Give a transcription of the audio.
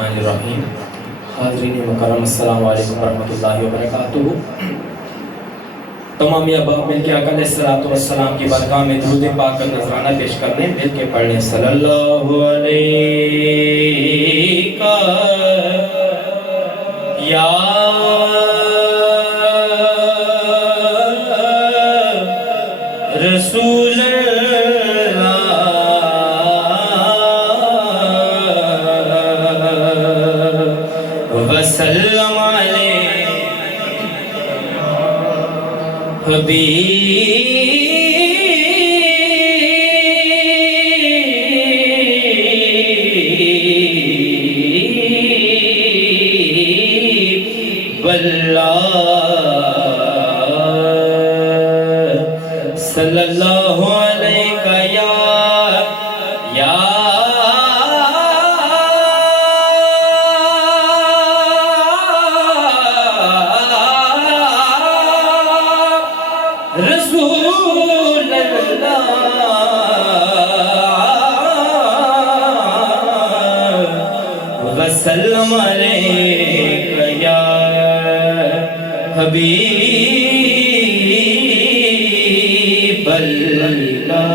الرحمن الرحیم. حاضرین مکرم السلام علیکم ورحمۃ اللہ وبرکاتہ. تمام احباب مل کے آقا علیہ السلام کی بارگاہ میں درود پاک کا نذرانہ پیش کرنے، مل کے پڑھنے صلی اللہ علیہ یا رسول وسلم علیہ حبیب اللہ صلی اللہ علیہ یا رسول اللہ وسلم علیہ یا حبیب اللہ.